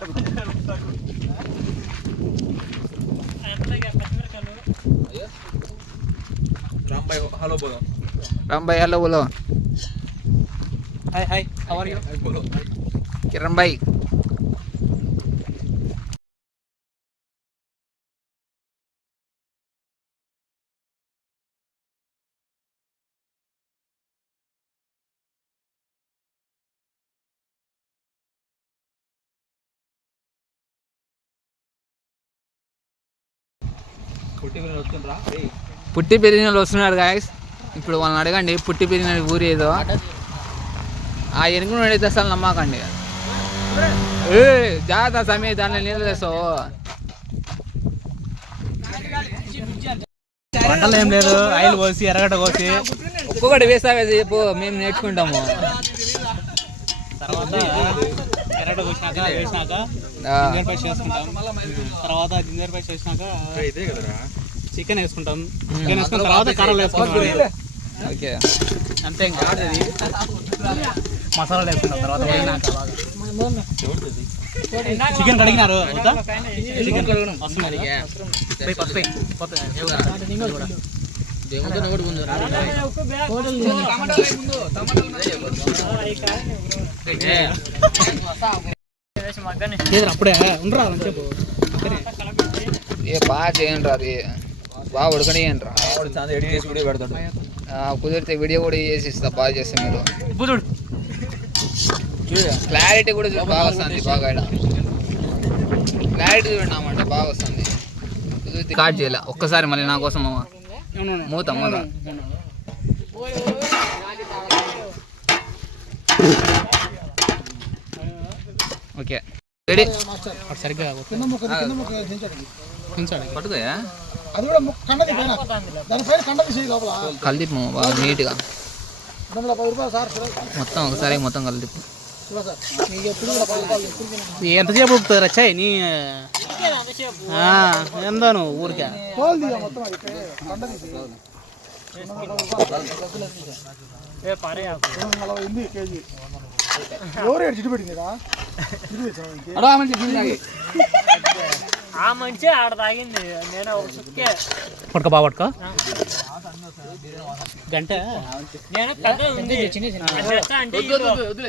Hello बोलो राम भाई hello बोलो हाय हाय हाउ आर यू बोलो किरण भाई పుట్టి పెరిగిన వాళ్ళు వస్తున్నారు గాయస్. ఇప్పుడు వాళ్ళని అడగండి పుట్టి పెరిగిన ఊరు ఏదో. ఆ ఎనుగును అడిగితే అసలు నమ్మకండి. జాగ్రత్త సమయం దాంట్లో నీళ్ళు తెస్తావు. వంటలు ఏం లేదు, ఆయిల్ పోసి ఎర్రగడ్డ కోసి ఒక్కొక్కటి వేస్తావే చెప్పు, మేము నేర్చుకుంటాము. తర్వాత ఎర్రగడ్డ కోసినాక వేసినాక జింజర్ పేస్ట్ వేసుకుంటాం. తర్వాత జింజర్ పేస్ట్ వేసినాక చికెన్ వేసుకుంటాం. చికెన్ వేసుకున్న తర్వాత కారాలు వేసుకుంటాం. ఓకే అంతే. ఇంకా మసాలాలు వేసుకుంటాం. తర్వాత చికెన్ కడిగినారు చికెన్ వస్తున్నది. అప్పుడే ఉండరా చెప్పు. ఏ బాగా చేయండి రా, అది బాగా ఉడకనియండి రా. కుదిరితే వీడియో కూడా చేసి ఇస్తా బాగా చేస్తే మీరు. క్లారిటీ కూడా బాగా వస్తుంది. బాగా క్లారిటీ చూడమంటే బాగా వస్తుంది. కుదిరితే కాట్ చేయాలి ఒక్కసారి మళ్ళీ నా కోసం మూత మూత. Okay ready. సరిగ్గా పట్టుకోయా కలిదిప్పు బాగా నీట్గా మొత్తం ఒకసారి మొత్తం కలిదిప్పు. ఎంతసేపు ఉడుకుతుంది రచ్చాయి నీ ఎందాను ఊరికే మంచి ఆడ తాగింది. నేను ఒక సుక్కే పట్టుకో బాగా పట్టుకో గంట. నేను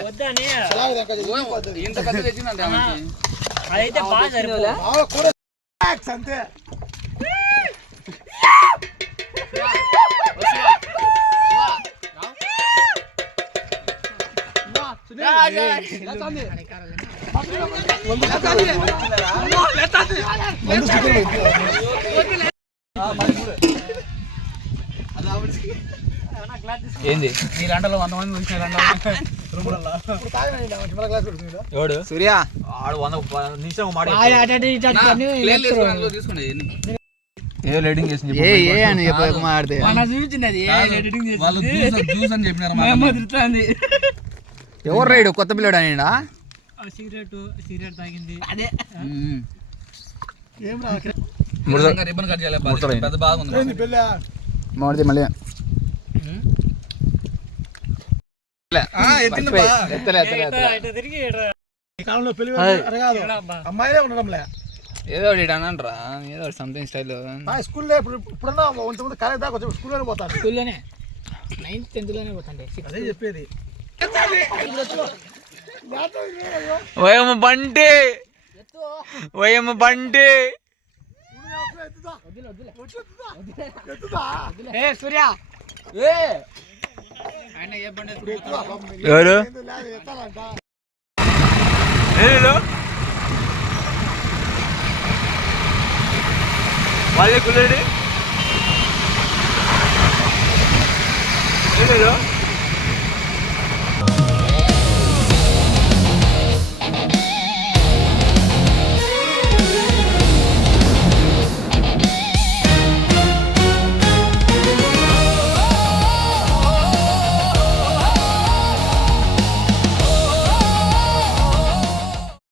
వద్దని అదైతే బాగా సరిపోదు. ఏంది ఈ లండలో 100 మంది ఎవడు సూర్య ఎవరు రైడు కొత్త పిల్లడు అయినా సిగరెట్ తాగింది. అదే రిబ్బన్ కట్ చేయాలి. పెద్ద బాగుంది మళ్ళీ ఏదో అనంట్రా ఏదో సంథింగ్ స్టైల్ స్కూల్లో ఇప్పుడన్నా కొంతమంది కాలేజ్ దాకా వచ్చి స్కూల్లోనే పోతారు. స్కూల్లోనే 9th 10th లోనే పోతాండి. అదే చెప్పేది. ఓయమ్మ బంటి ఓయమ్మ బంటి సూర్య ఎవరు వాళ్ళే కుల్లడి